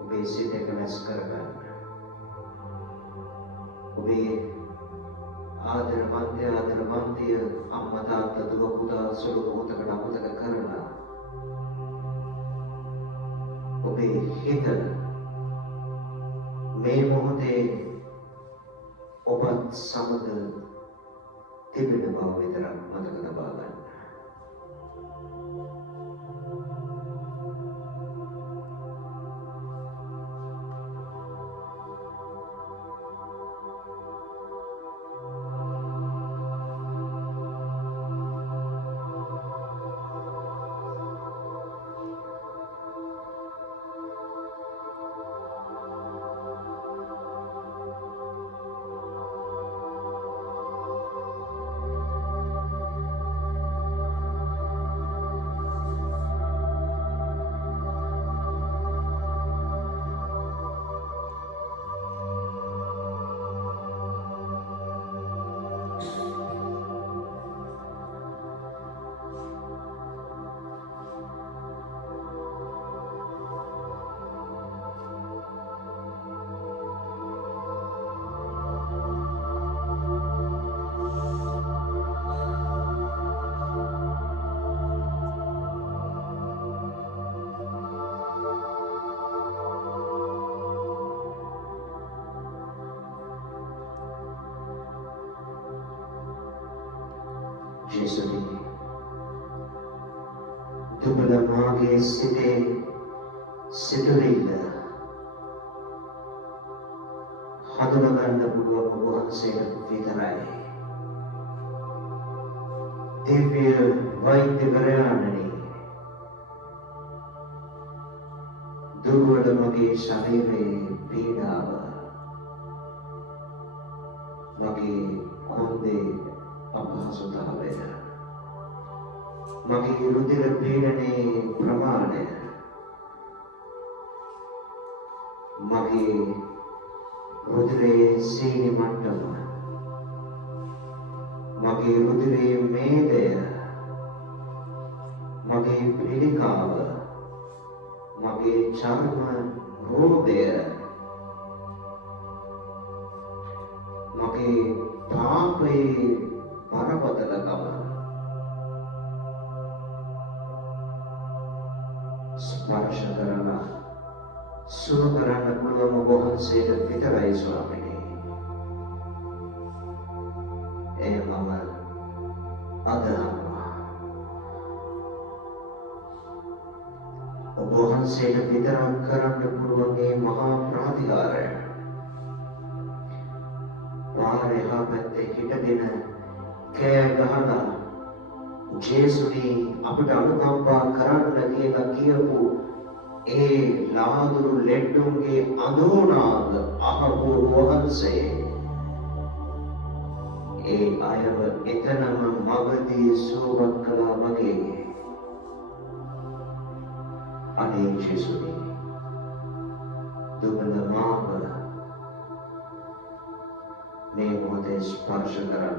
ඔබේ සිත එක රැස් කරගන්න. ඔබේ ආදරවන්තය අම්මා තාත්තා දුව පුතා සුළු මොහොතකට අමතක කරලා ඔබේ හිත මේ මොහොතේ ඔබත් සමග තිබෙන බව විතරක් මතක තබා ගන්න. ජේසුනි, දුබල මාගේ සිතේ සිතුවිල්ල හඳුනගන්න පුළුවන් ඔබ වහන්සේට විතරයි. දිව්‍ය වෛද්‍යවරයාණනි, දුර්වල මගේ ශරීරයේ පීඩාව, මගේ කොන්දේ අපහසුතාවය, මගේ රුධිර පීඩනයේ ප්‍රමාණය, මගේ රුධිරයේ සීනි මට්ටම, මගේ රුධිරයේ මේදය, මගේ පිළිකාව, මගේ චර්ම රෝගය, මගේ පාපයේ බරපතලකම ස්පර්ශ කරලා සුව කරන්න පුළුවන් ඔබ වහන්සේට විතරයි ස්වාමීනි. එය මම අදහනවා. ඔබ වහන්සේට විතරක් කරන්න පුළුවන් මේ මහා ප්‍රාතිහාරය පාරේ එහා පැත්තේ හිටගෙන කෑ ගහලා ජේසුනි අපිට අනුකම්පා කරන්න කියලා කියපු ඒ ලාදුරු ලෙඩ්ඩුන්ගේ අඳෝනාග අහපු වහන්සේ ඒ අයව එතනම මගදී සුවපත් කළා වගේ. අනේ ජේසුනි, දුබල මාව මේ මොහොතේ ස්පර්ශ කරන්න.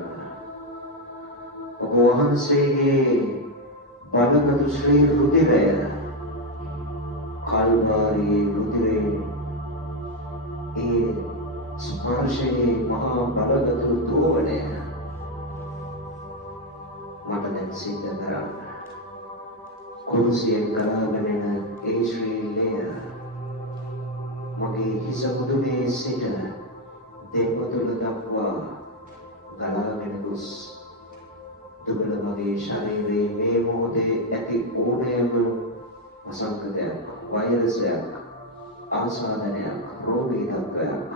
ඔබ වහන්සේගේ බලගත් ශ්‍රී රුධිරය කල්වාරි රුධිරේ ඒ ස්පර්ශයේ මහා බලගත් දෝවණය මට දැන් සිද්ධ කරන්න. කුරුසියෙන් ගලාගෙන එන ඒ ශ්‍රී ලේය මගේ හිස මුදුනේ සිට දෙපතුල දක්වා ගලාගෙන ගොස් දුබල මගේ ශරීරයේ මේ මොහොතේ ඇති ඕනෑම අසංකතයක්, වෛරසයක්, ආසාදනයක්, රෝගී තත්ත්වයක්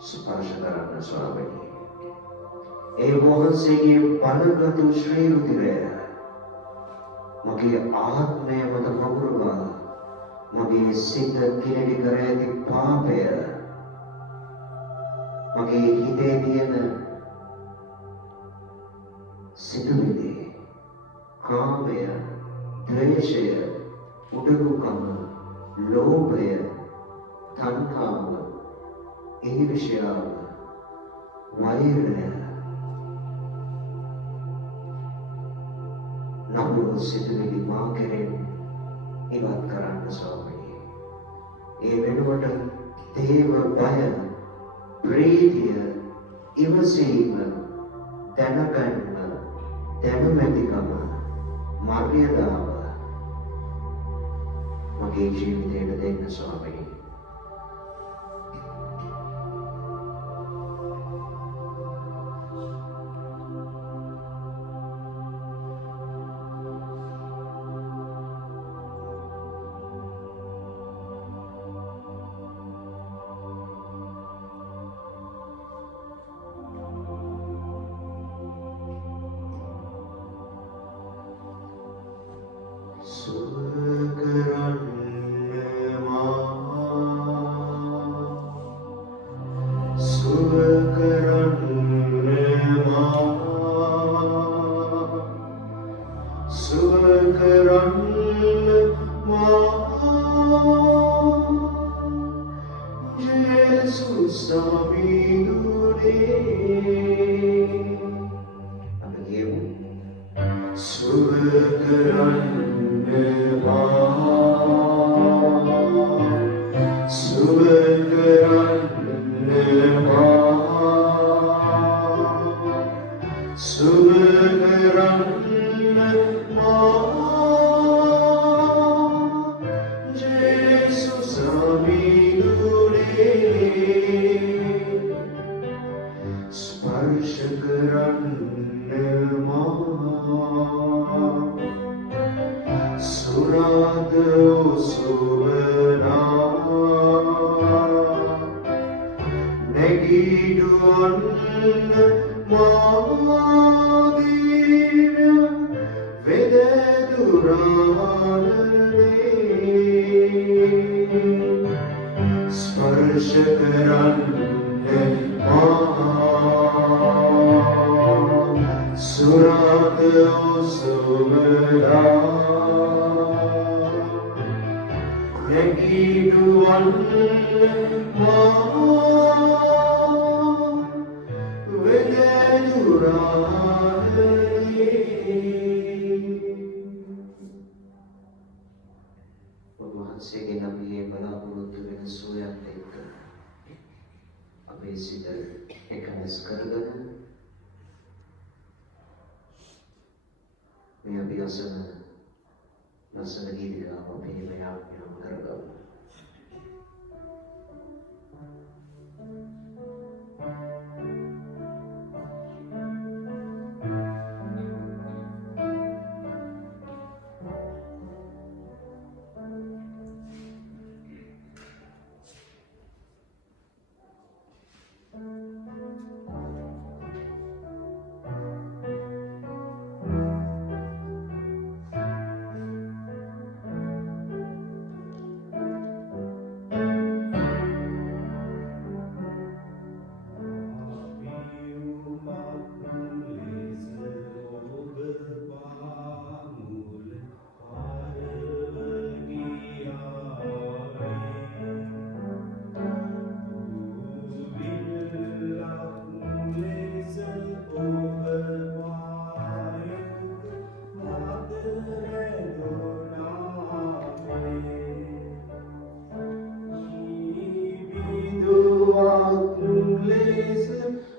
ස්පර්ශ කරන්න ස්වාමීනි. ඒ වහන්සේගේ බලගත් ශ්‍රී රුධිරය මගේ ආත්මය මත පමුණවා මගේ සිත කිරි කර ඇති පාපය මගේ හිතේ තියෙන සිතුවිලි කාමය ද්වේෂය උඩඟුකම ලෝභය තණ්හාව ඊර්ෂ්‍යාව වෛරය නමුත් සිතුවිලි මා කෙරෙන් ඉවත් කරන්න ස්වාමීනි. ඒ වෙනුවට දේව බය ප්‍රීතිය ඉවසීම දැනගන්න දැනුමැතිකම මර්යාදාව මගේ ජීවිතයට දෙන්න ස්වාමීනි.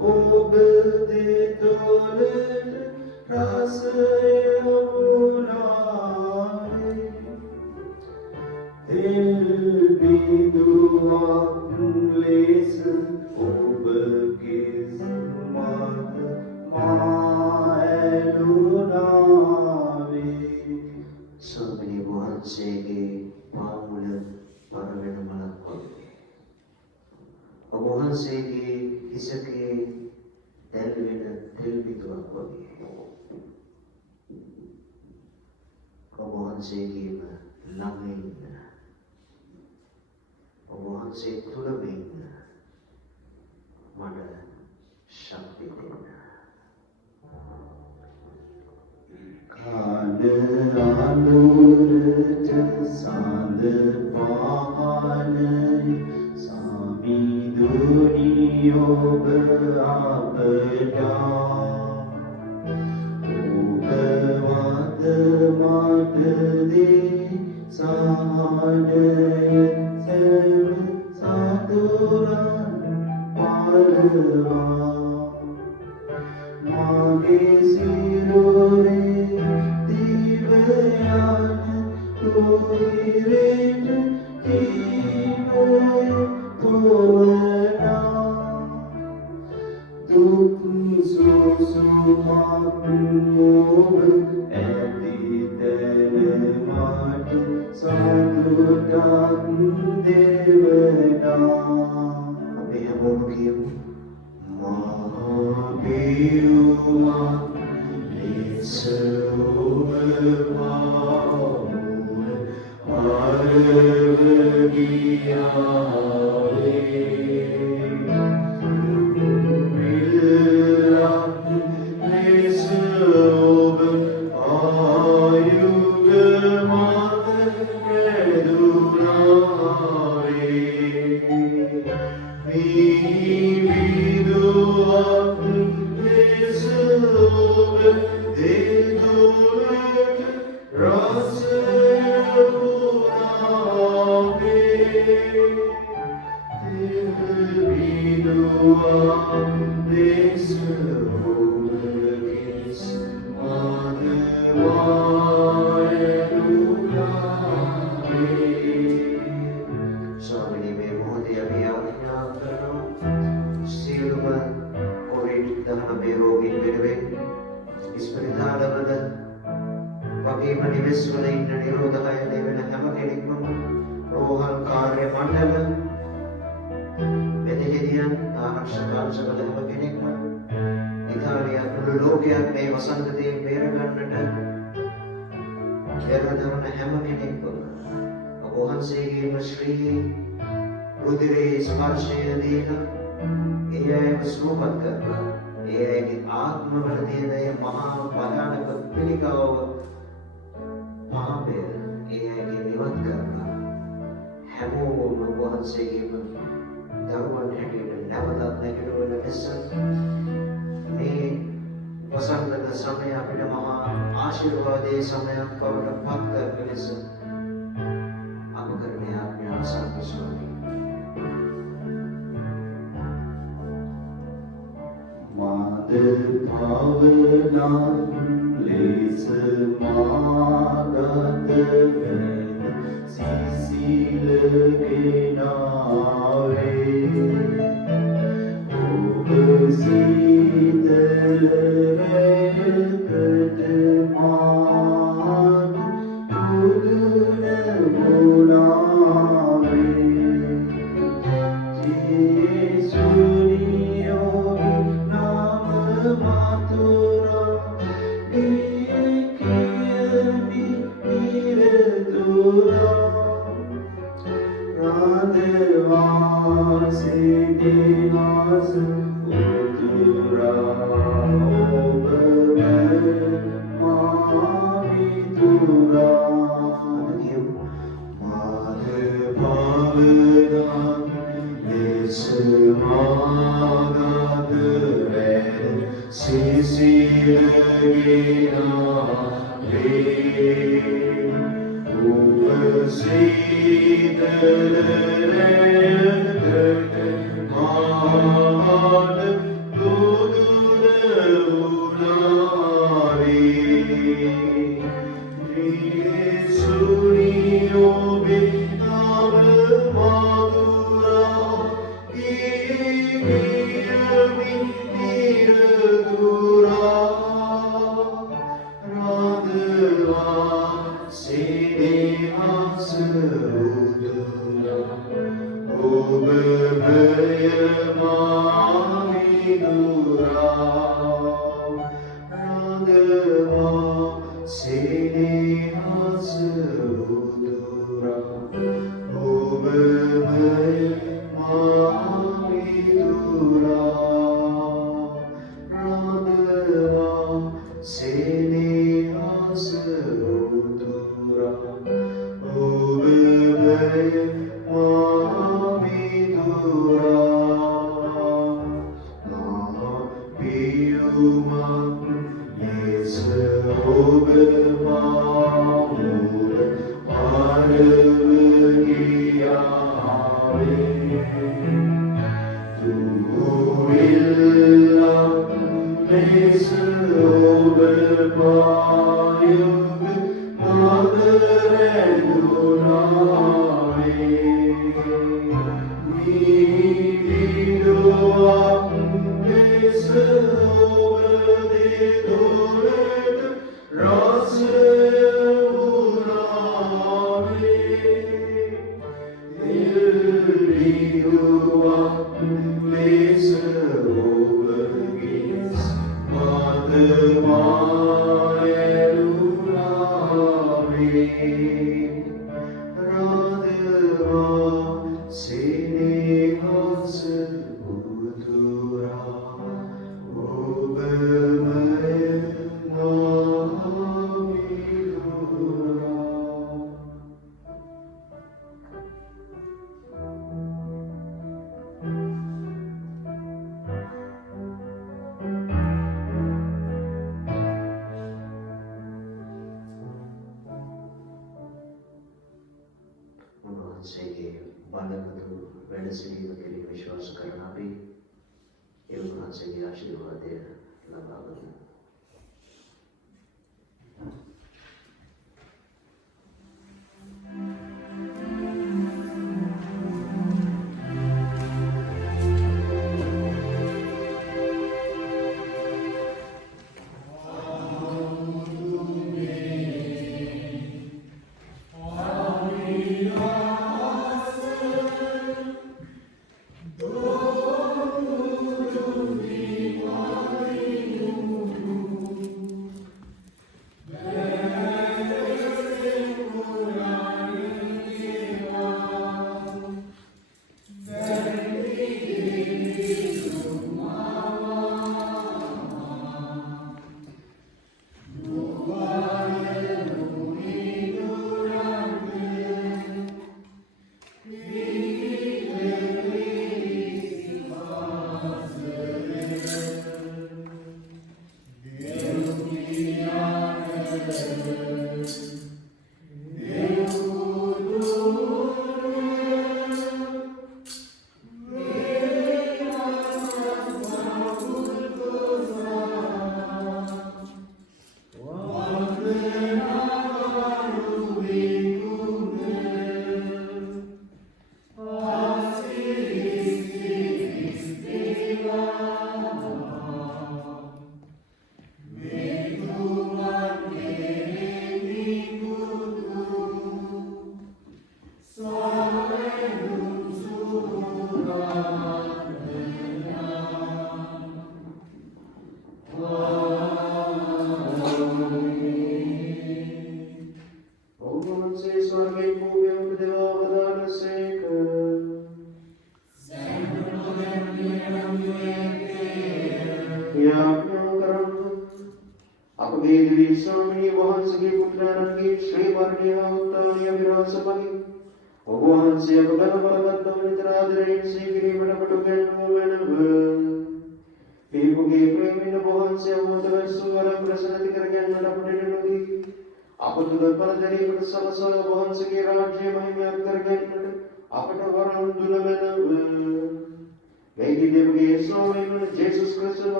ඔබ දෙතොලට රසය වුණාවේ තෙල් බිඳුවක් ලෙස ඔබගේ මත මාළුණාවේ ස්වාමිනී වහන්සේගේ පාමුල පරවෙන මලක් වගේ ඔබ වහන්සේගේ හිසකේ දැල්වෙන තෙල් බිඳුවක් වගේ ඔබ වහන්සේගේම ළඟ ඉන්න ඔබ වහන්සේ තුළම ඉන්න මට ශක්තිය දෙන්න කාන අනුරට සඳ පානයි සමිඳුනි ඔබ අපටා ඔබ වද මට දේ සහනය සැව සතුරන් පලවා මගේ සිරුරේ දිව යන කුයිරෙට ජීවය තෝරනා දුක් සුසුමක් ඔබ ඇති තැන මට සතුටක් දෙවනා අපේ හැමෝම කියමු මහබිරුවක් ලෙස ඔබ පාමුල අරව ගියාවේ විල්ලක් ලෙස ඔබ ආයුග මත රැඳුණාවේ විදුවක් ලෙස ඔබ දෙතුලට රසය වුණාවේ තෙල් විදුවක් ලෙස ඔබ කිස් මත වායුණාවේ ස්වාමිනී මේ මොහොතේ අපි ආඥා කරනවා සියලුම COVID-19 රෝගීන් වෙනුවෙන් ඉස්පිරිතාලවල වගේම නිවෙස්වල ඉන්න නිරෝධකයන් වෙන හැම කෙනෙක්ම රෝහල් කාර්ය මණ්ඩල මෙතෙහිදියන් ආරක්ෂක අංශවල හැම කෙනෙක්ම ඉතාලිය මුළු ලෝකයක් මේ වසන්තයෙන් බේරගන්නට එරදවන හැම කෙනෙක්ම ඔබ වහන්සේගේම ශ්‍රී රුධිරේ ස්පර්ශය දීලා ඒ අයව සුවපත් කරලා ඒ අයගේ ආත්මවල තියෙන ඒ මහා භයානක පිළිකාව පාපය ඒ අයගේ නිවත් කරලා හැමෝම ඔබ වහන්සේගේම දරුවන් හැටියට නැවතත් නැගිටවන ලෙස මේ වසන්ත සමය අපිට මහා ආශිර්වාදයේ සමයක් බවට පත් කරන ලෙස අප කරන ආඥා සම්පූර්ණ මාද භාවනා ලෙස මාගත වේ සිසිලගෙනාවේ ඔබ සීතල රැකට මාන උදුන ගුණාවේ ජේසුනියෝ නාම මාතුරා කියමි නිරතුරා රාදවාසේ දේවාස උතුරා ඔබ මාවිතුරා මාද භාවනා ලෙස මාගත වේ සිසිලගෙනාවේ ඔබ සීතල රැකට මාන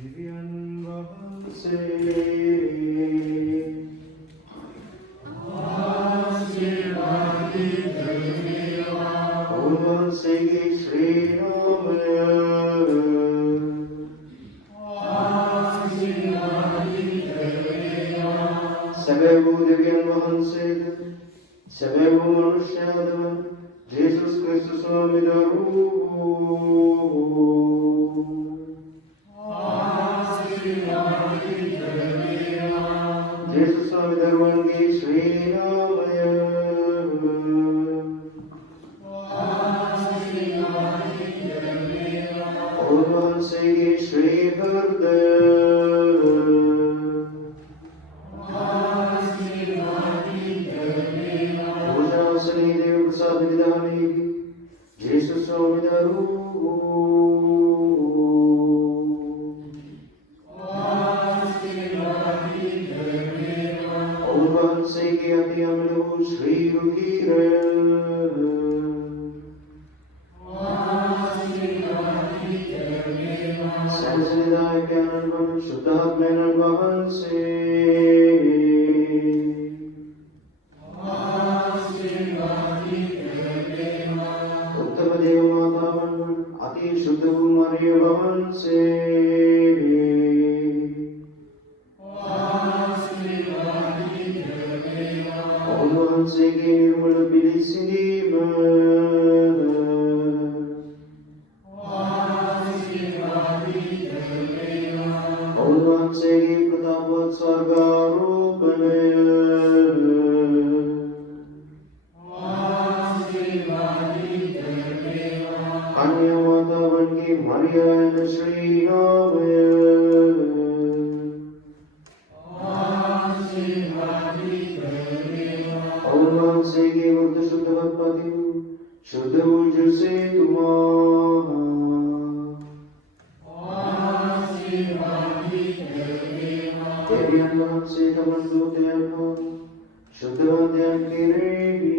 Vivian Vahanse Vahanse Sri Ramaya Sabevu Vivian Vahanse Sabevu Manushyadan Jesus Christus Namidaru Jesus Swami Dharmangi Sri Ramaya Om Vahansegi Sri Hardaya Puja Sani Dev Prasad Vidhani Jesus Swami Daru Segi Abhyamlu Sri Rukira Sansanidai Pyananvan Shuddhatmenan Vahanse Uttama Deva Matavan Ati Shuddhavu Mariya Vahanse Segi Nirmal Bilisindima Om Segi Pratapat Sargarupane Anyamata Vangi Mariana Sri Ramaya Om Segi Murta Shuddhavatpati Shuddha Ujjase Tumaha Deviyan Vahanse Tamandu Tyapam Shuddhavatyan Kirevi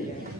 Yesus